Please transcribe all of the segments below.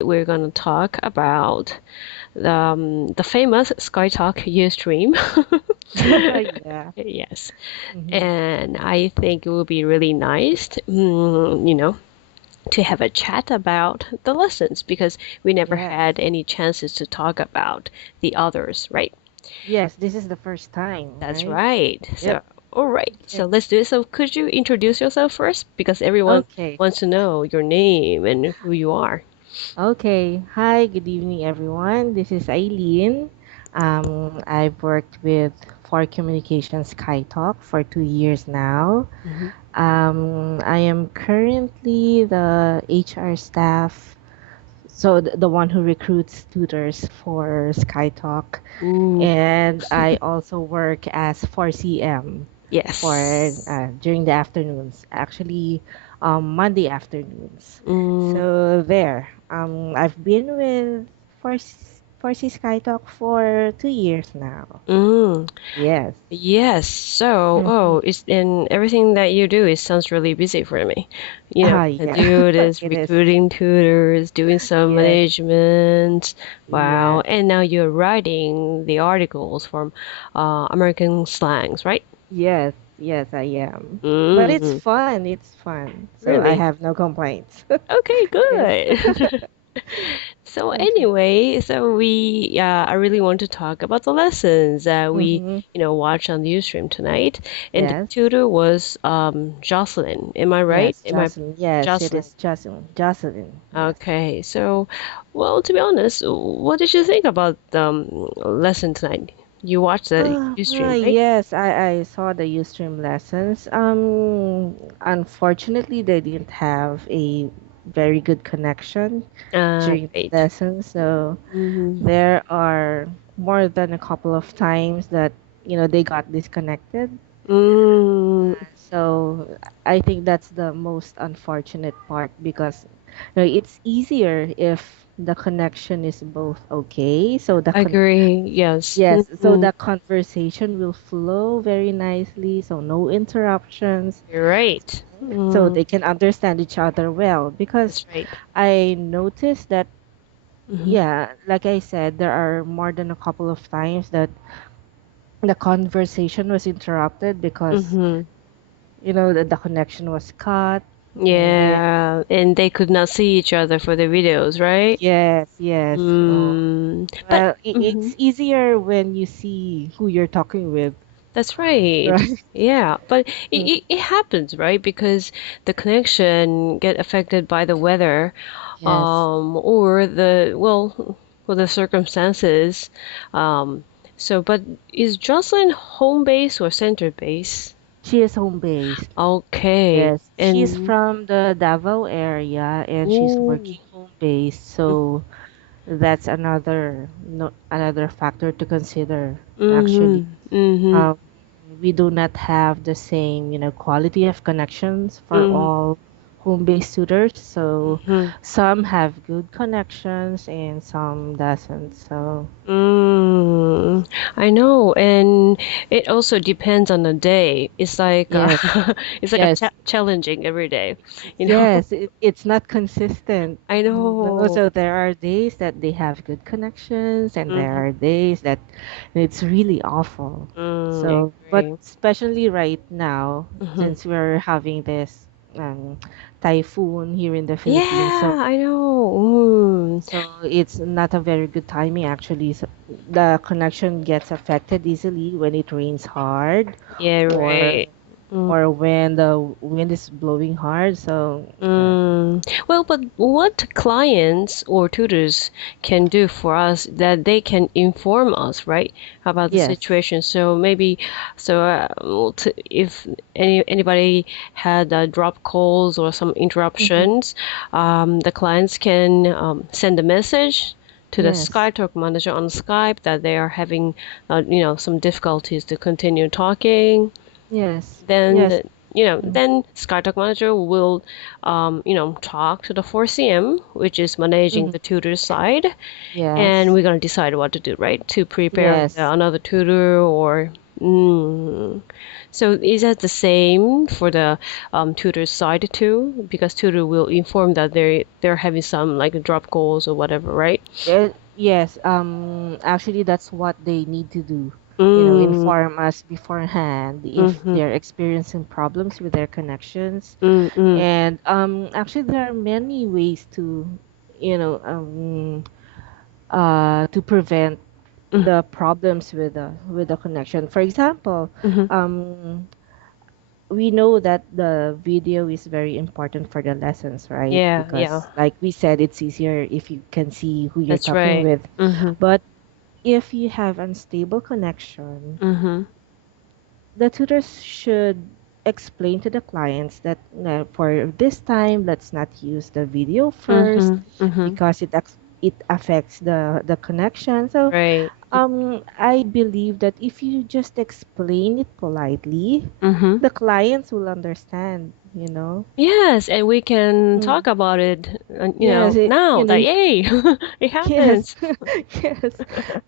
We're going to talk about the famous Skytalk Ustream. Yeah. Yes. hmm And I think it would be really nice, to have a chat about the lessons because we never Yes. had any chances to talk about the others, right? Yes, this is the first time, That's right? right. Yep. So, all right. So Okay. let's do it. So, could you introduce yourself first? Because everyone Okay. wants to know your name and who you are. Okay. Hi, good evening, everyone. This is Ailene. I've worked with For Communication Skytalk for 2 years now. Mhm. I am currently the HR staff, so the one who recruits tutors for Skytalk. Ooh, And I also work as 4CM for yes. during the afternoons, actually Monday afternoons. Mm, So there, I've been with 4C Skytalk for 2 years now. mm. Yes. Yes. So, hmm it's in everything that you do, it sounds really busy for me. Yeah, Do this it is. recruiting tutors, doing some Yes, management. Wow. yes, And now you're writing the articles from American Slangs, right? yes, I am. But it's Mm, fun. It's fun. So I really? have no complaints. Okay, Yes. good. So Okay. anyway, I really want to talk about the lessons that we, Mm-hmm. watch on the Ustream tonight. And the Yes. tutor was Jocelyn. Am I right? Yes, Am I Jocelyn. Yes, it Jocelyn? is Jocelyn. Jocelyn. Yes. Okay. So, well, to be honest, what did you think about the lesson tonight? You watched the Ustream, right? Yes, I saw the Ustream lessons. Unfortunately, they didn't have a very good connection during the Right. lesson, so Mm-hmm. there are more than a couple of times that they got disconnected. Mm, So I think that's the most unfortunate part because it's easier if the connection is both okay. So I agree. Yes. yes, so Mm-hmm. the conversation will flow very nicely, so no interruptions, You're right. so Mm, they can understand each other well. Because that's right. I noticed that, Mm-hmm. yeah, like I said, there are more than a couple of times that the conversation was interrupted because Mm-hmm. the connection was cut, and then Yeah, and they could not see each other for the videos, right? yes. But Well, mhm, it's easier when you see who you're talking with, that's right. right? Yeah, but it happens, right? Because the connection get affected by the weather, Yes. or the circumstances. Um, but is Jocelyn home base or center base? She is home based. Okay, Yes, she's and from the Davao area and she's ooh, working home based. So that's another no, another factor to consider actually. mm-hmm, mm-hmm, Um, we do not have the same, quality of connections for mm-hmm. all home-based tutors. So Mm-hmm. some have good connections and some doesn't. So Mm, I know, and it also depends on the day. It's like yes, it's like a yes, challenging every day, you know. yes, it's not consistent. I know. So there are days that they have good connections, and there Mm, are days that it's really awful. I So, but agree. especially right now, Hmm. since we're having this um, typhoon here in the Philippines, so Yeah, I know. so it's not a very good timing actually. So the connection gets affected easily when it rains hard, Yeah, or right. Mm. or when the wind is blowing hard. So Well, but what clients or tutors can do for us that they can inform us, right, about the yes. situation. So maybe, if anybody had drop calls or some hmm interruptions, the clients can send a message to the Yes. Skytalk manager on Skype that they are having, some difficulties to continue talking. Yes. Yes. Then Mm. then Skytalk Manager will talk to the 4CM, which is managing Mhm. the tutor side, and Yes. we're going to decide what to do, right? To prepare Yes. another tutor or Mm. So is that the same for the tutor side too? Because tutor will inform that they're having some like drop calls or whatever, right? Yes, actually, that's what they need to do. Mm, Inform us beforehand if mm-hmm, they're experiencing problems with their connections. mm-mm, And actually, there are many ways you know, to prevent the problems with the connection. For example, mm-hmm. um, we know that the video is very important for the lessons, right? Yeah, yeah, Because, like we said, it's easier if you can see who you're that's talking right. with. Mm-hmm, But if you have unstable connection, mm-hmm, the tutors should explain to the clients that for this time, let's not use the video first mm-hmm, mm-hmm. because it affects the connection. So Right. I believe that if you just explain it politely, Mm-hmm. the clients will understand. Yes, and we can Mm. talk about it, Yes, now. Like, hey, it yes, happens. yes.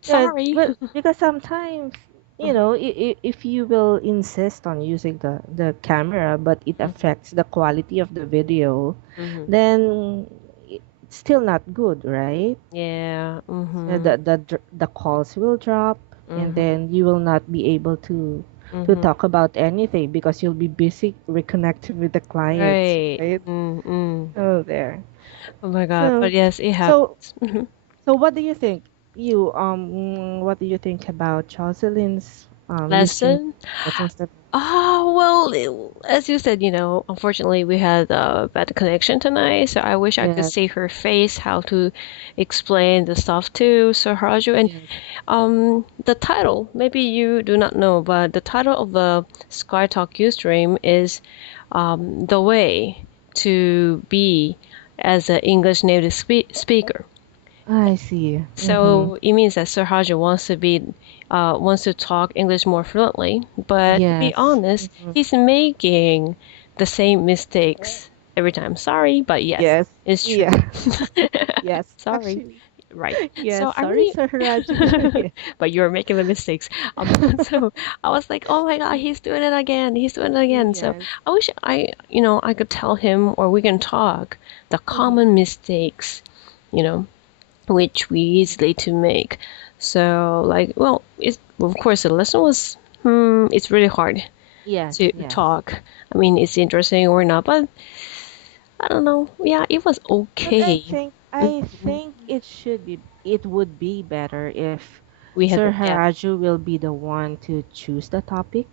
Yeah, Sorry. but because sometimes, if you will insist on using the camera, but it affects the quality of the video, Mm-hmm. then it's still not good, right? Yeah. So Mm-hmm. the calls will drop, and Mm-hmm. then you will not be able to Mm-hmm. talk about anything because you'll be busy reconnecting with the clients, Right. right? Mm-mm. Oh, there. Oh my God. So, But yes, it so, happens. Mhm. so, what do you think? What do you think about Jocelyn's missing Lesson? lessons? Oh, well, as you said, unfortunately we had a bad connection tonight, so I wish I could Yeah, see her face, how to explain the stuff to Sir Haraju. And yes. the title, maybe you do not know, but the title of the Skytalk Ustream is The Way to Be as an English native speaker. I see. Mm-hmm. So it means that Sir Haja wants to talk English more fluently, but to be Yes. honest, Mm-hmm. he's making the same mistakes every time. Sorry, but yes, Yes. it's true. Yeah. Yes. Sorry, Actually. right. Yes. So I Sorry, really, Sir Raju. Yeah. but you're making the mistakes. So I was like, oh my God, he's doing it again. He's doing it again. So Yes. I wish I could tell him or we can talk the Mm-hmm. common mistakes, you know which we easily to make. So like, well, of course the lesson was it's really hard Yes. to Yes. talk. I mean, it's interesting or not, but I don't know. Yeah, it was But I okay. think I think it would be better if We had Sir yeah. Haraju will be the one to choose the topic.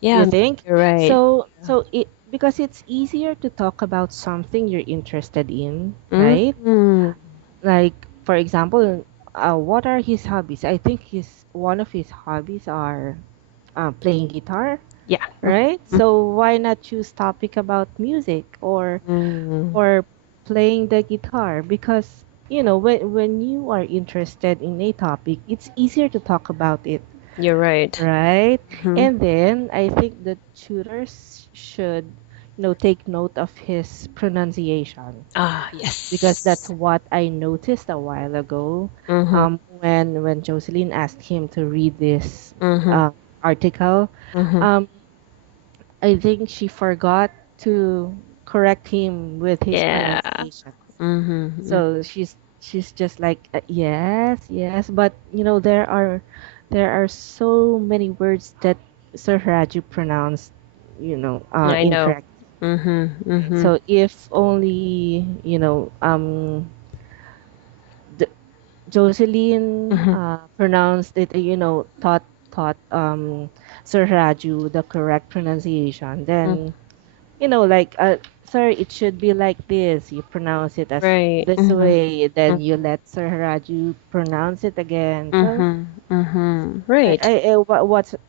Yeah, You think? you're right. So it because it's easier to talk about something you're interested in, right? Mm-hmm. Like for example, what are his hobbies? I think his one of his hobbies are playing guitar, Yeah. right? So why not choose topic about music Mm-hmm. or playing the guitar? Because when you are interested in a topic, it's easier to talk about it, You're right. right? Mm-hmm. And then I think the tutors should take note of his pronunciation Ah, because that's yes. what I noticed a while ago, Mm-hmm. when Jocelyn asked him to read this Mm-hmm. article. Mm-hmm. um, I think she forgot to correct him with his Yeah. pronunciation. Mm-hmm. So she's just like, yes, yes, but there are so many words that Sir Raju pronounced, I know. incorrect. Mm-hmm. Mm-hmm. So if only the, Jocelyn Mm-hmm. pronounced it, taught Sir Raju the correct pronunciation, then like, sir, it should be like this. You pronounce it as Right. this Mm-hmm. way, then you let Sir Raju pronounce it again. So Mm-hmm. Mm-hmm. Right.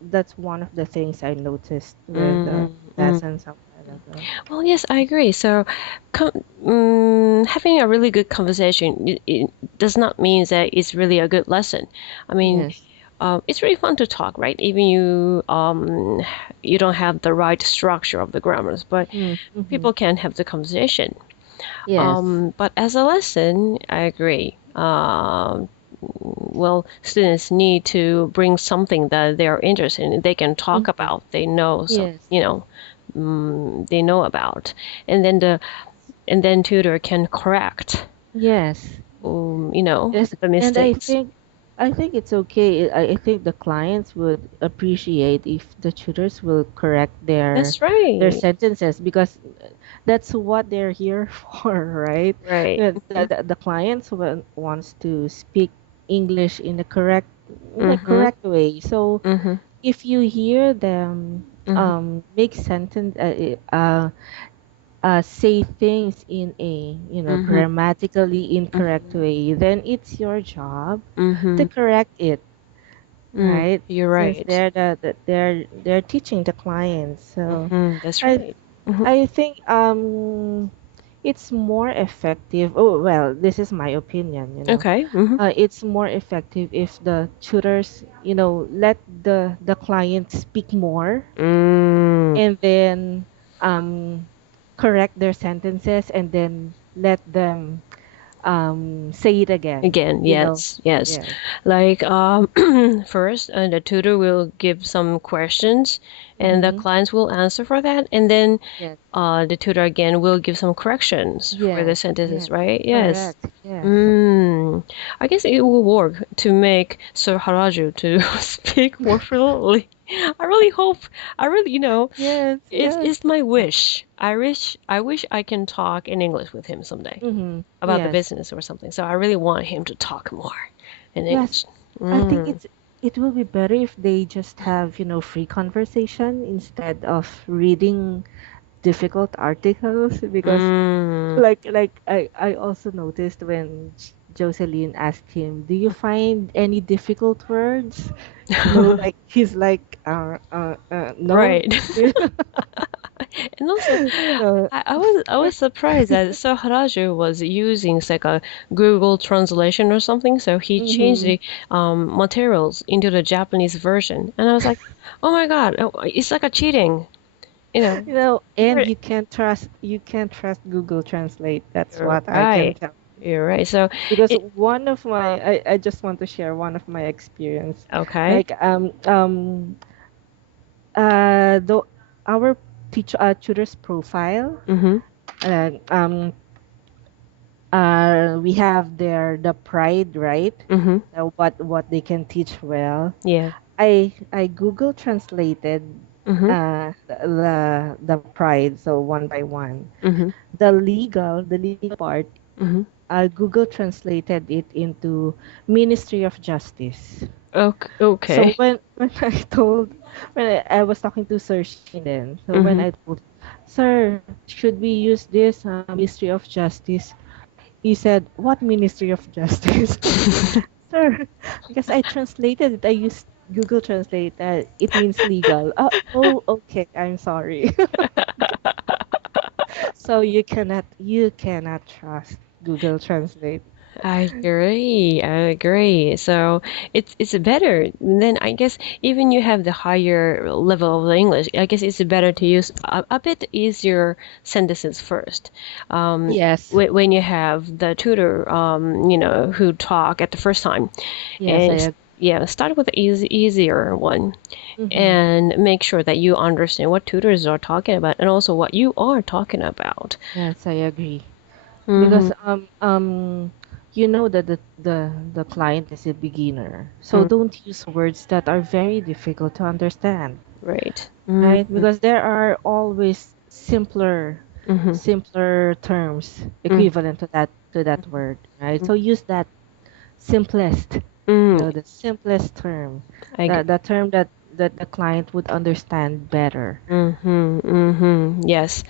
that's one of the things I noticed with the Mm-hmm. lessons a while ago. Well, yes, I agree. So, having a really good conversation it does not mean that it's really a good lesson. I mean, Yes. it's really fun to talk, right? Even you don't have the right structure of the grammars, but Mm-hmm. people can have the conversation. Yes. But as a lesson, I agree. well, students need to bring something that they are interested in, they can talk about, they know, Yes. they know about, and then tutor can correct, Yes. Yes. the And mistakes. I think it's okay. I think the clients would appreciate if the tutors will correct their That's right. sentences, because that's what they're here for, right? Right. The clients wants to speak English in the Mm-hmm. correct way. So Mm-hmm. if you hear them Mm-hmm. make sentence say things in a Mm-hmm. grammatically incorrect way, then it's your job to Mm-hmm. correct it, right? You're Since right. they're teaching the clients. So That's I right. Mm-hmm. I think it's more effective. Oh, well, this is my opinion. Okay. Mm-hmm. It's more effective if the tutors, let the client speak more, Mm. and then correct their sentences, and then let them say it again. Again, yes. Yes. Like first, the tutor will give some questions, and the Mm-hmm. clients will answer for that, and then Yes. the tutor again will give some corrections for the Yes. sentences, Yes. right? Yes. Correct. Yes. I guess it will work to make Sir Haraju to speak more fluently. I really hope. I really, Yes. Yes. it's my wish. I wish I can talk in English with him someday Mm-hmm. about the Yes. business or something. So I really want him to talk more in Yes. English. I think Mm. it will be better if they just have, free conversation instead of reading difficult articles, because Mm. like I also noticed when Jocelyn asked him, "Do you find any difficult words?" Like he's like, no. Right. And also, So, I was surprised that Saharaju was using like a Google translation or something, so he changed mhm. the materials into the Japanese version, and I was like, oh my God, it's like a cheating, you know. And You're, you can't trust Google Translate. That's you're what I can right. tell. You're right. So Because it one of my I just want to share one of my experience. okay. Like the our tutor's profile, Mm-hmm. and we have the pride, right? Mm-hmm. What they can teach well. Yeah. I Google translated Mm-hmm. the pride, so one by one. Mm-hmm. The legal part, Mm-hmm. I Google translated it into Ministry of Justice. Okay. So Okay. when I was talking to Sir Shane then, so when Mm-hmm. I told, "Sir, should we use this Ministry of Justice?" He said, "What Ministry of Justice?" Sir, because I translated it. I used Google Translate. It means legal. Oh, okay. I'm sorry. So you cannot trust Google Translate. I agree. So it's better. Then I guess even you have the higher level of the English, I guess it's better to use a bit easier sentences first. Um, Yes. when you have the tutor, who talk at the first time, Yes, I and agree. yeah, start with the easier one, Mm-hmm. and make sure that you understand what tutors are talking about, and also what you are talking about. Yes, I agree. Mm-hmm. Because you know that the client is a beginner, so don't use words that are very difficult to understand, Right. right? Mm-hmm. Because there are always Mm-hmm. simpler terms Mm-hmm. equivalent to that word, right? So use that simplest, Mm, the simplest term, I agree. the term that the client would understand better. Mm-hmm, mm-hmm. Yes.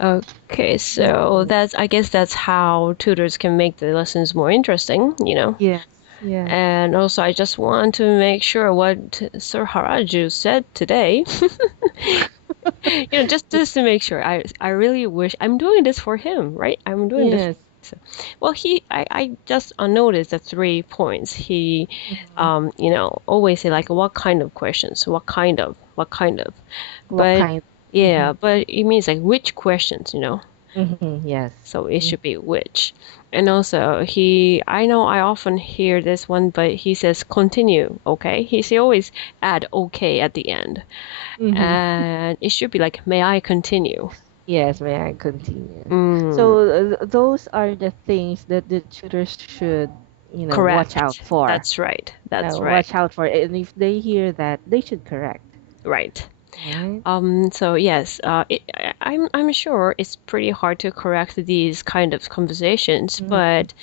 Okay, so Mhm. I guess that's how tutors can make the lessons more interesting. Yes, yes. And also, I just want to make sure what Sir Haraju said today. Just to make sure. I really wish I'm doing this for him, right? I'm doing this. Yes. So, well, I just noticed the 3 points. He, Mhm. always say like, what kind of questions? What kind of? What But kind? yeah, Mhm. but it means like which questions? Yes. So it should be which. And also I know I often hear this one, but he says continue, okay? He always add okay at the end. And it should be like, may I continue? Yes, may I continue? Mm, So those are the things that the tutors should, watch out correct. for. That's right. That's right. Watch out for. And if they hear that, they should correct. Right. Right? So yes, I'm sure it's pretty hard to correct these kind of conversations, but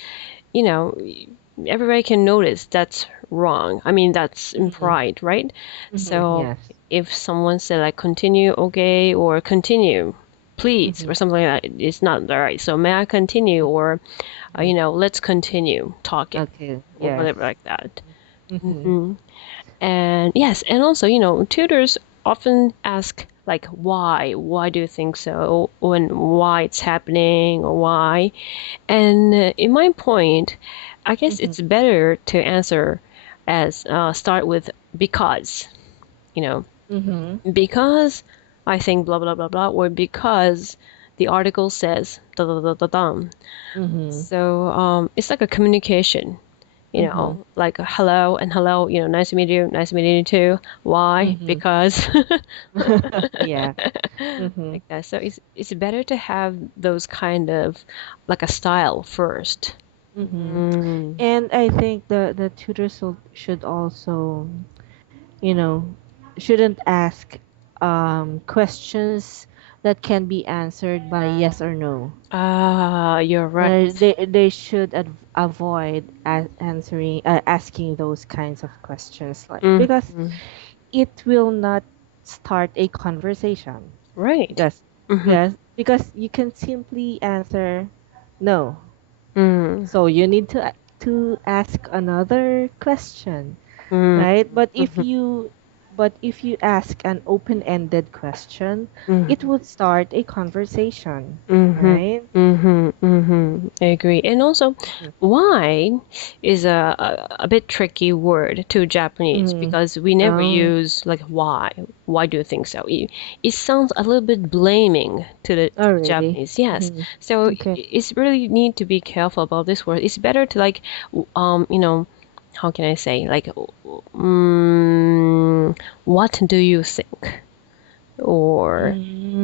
you know, everybody can notice that's wrong. I mean, that's implied, right? So Yes. if someone said like continue, okay, or continue, please, or something like that, it's not right. So may I continue, or let's continue talking, Okay. or Yes. whatever like that. And yes, and also, tutors often ask like why do you think so, and why it's happening, or why. And in my point, I guess it's better to answer as start with because, because I think blah blah blah blah, or because the article says da da da da da. So it's like a communication. Like hello and hello, nice to meet you, nice to meet you too. Why? Because Yeah. like that. So it's better to have those kind of like a style first. And I think the tutors should also, you know, shouldn't ask questions that can be answered by yes or no. Ah, you're right. They should avoid asking those kinds of questions, like, because it will not start a conversation. Right. Yes. Yes, because you can simply answer no. So you need to ask another question, right? But if you ask an open-ended question, it would start a conversation, right? I agree. And also, why is a bit tricky word to Japanese because we never use like why. Why do you think so? It sounds a little bit blaming to the Oh, really? Japanese. Yes. So Okay. it's really need to be careful about this word. It's better to like, how can I say like, what do you think? Or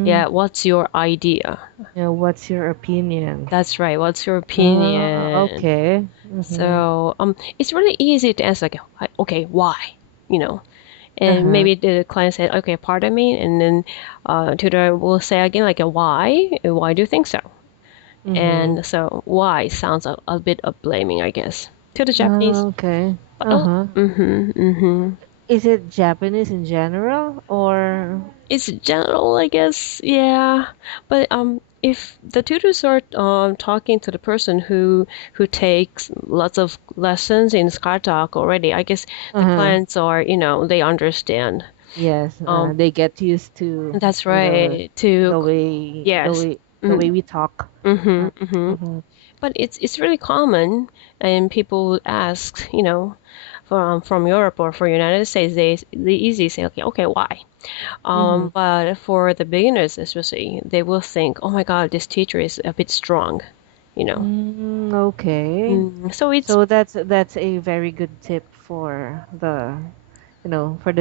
yeah, what's your idea? What's your opinion? That's right. What's your opinion? Okay. So it's really easy to answer like, okay, why? And maybe the client said, okay, pardon me, and then tutor will say again like, why? Why do you think so? And so why sounds a bit of blaming, I guess, to the Japanese. Okay. But Is it Japanese in general, or? it's general, I guess. Yeah, but if the tutors are talking to the person who takes lots of lessons in Skytalk already, I guess the clients are, they understand. Yes, they get used to, That's right. To the way yes. the way we talk. But it's really common, and people would ask, from Europe or for United States, they easily say, okay, why? But for the beginners especially, they will think, oh my God, this teacher is a bit strong, Okay. So it's So that's a very good tip for the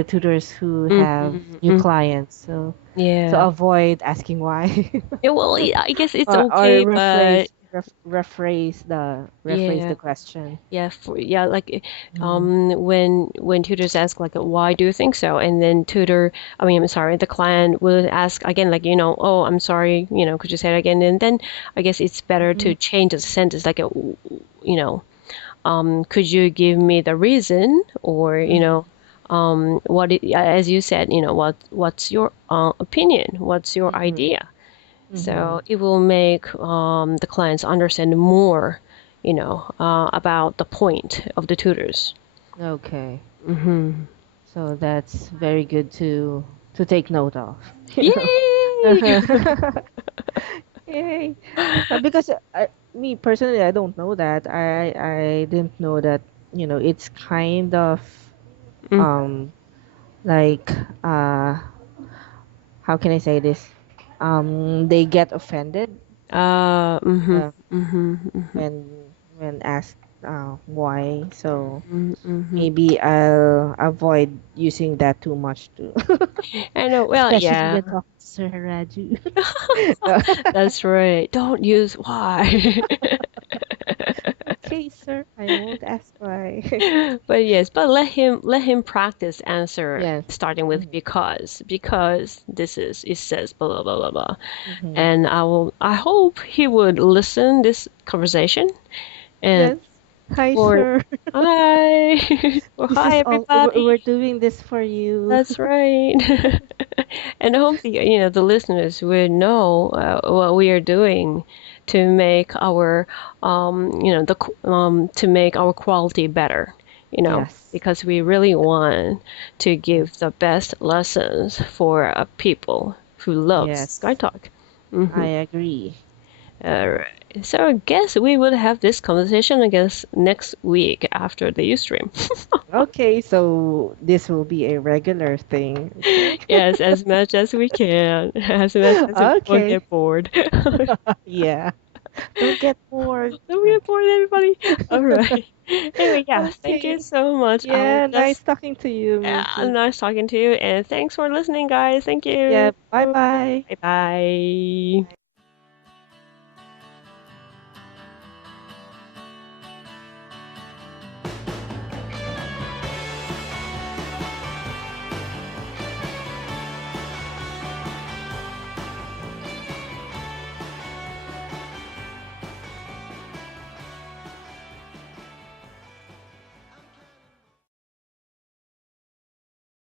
tutors who have new clients. So yeah. avoid asking why. Yeah, well, yeah, I guess it's Or okay, but rephrase yeah. the question. Yeah, like when tutors ask like why do you think so, and then I'm sorry, the client will ask again like oh, I'm sorry, could you say it again, and then I guess it's better to change the sentence like could you give me the reason, or as you said, what's your opinion, what's your idea. So it will make the clients understand more, about the point of the tutors. Okay. So that's very good to take note of. Yay! Yay. Because me personally, I don't know that. I didn't know that, it's kind of um like how can I say this? They get offended Mm-hmm, uh, mm-hmm, mm-hmm, when asked why. So mm-hmm. maybe I'll avoid using that too much too. I know. Well, Especially yeah, when talking to Sir Raju. that's right. Don't use why. Okay, sir, I won't ask why. But yes, but let him practice answer Yes. starting with because this is it says blah blah blah blah blah. Mhm. And I hope he would listen this conversation Yes. and Hi, or sir. hi or This hi is all we're everybody. doing this for you. That's right. And I hope the listeners will know what we are doing to make our to make our quality better. Yes. Because we really want to give the best lessons for people who love Yes. Skytalk. I agree. All right. So I guess we would have this conversation, I guess, next week after the Ustream. Okay, so this will be a regular thing. Yes, as much as we can, as much as we won't Okay. get bored. Yeah. Don't get bored. Don't get bored, everybody. All right. Anyway, yeah, thank you Okay. so much. Yeah, I'll nice just, talking to you, Miki. nice talking to you, and thanks for listening, guys. Thank Yeah, you. bye-bye. Bye bye.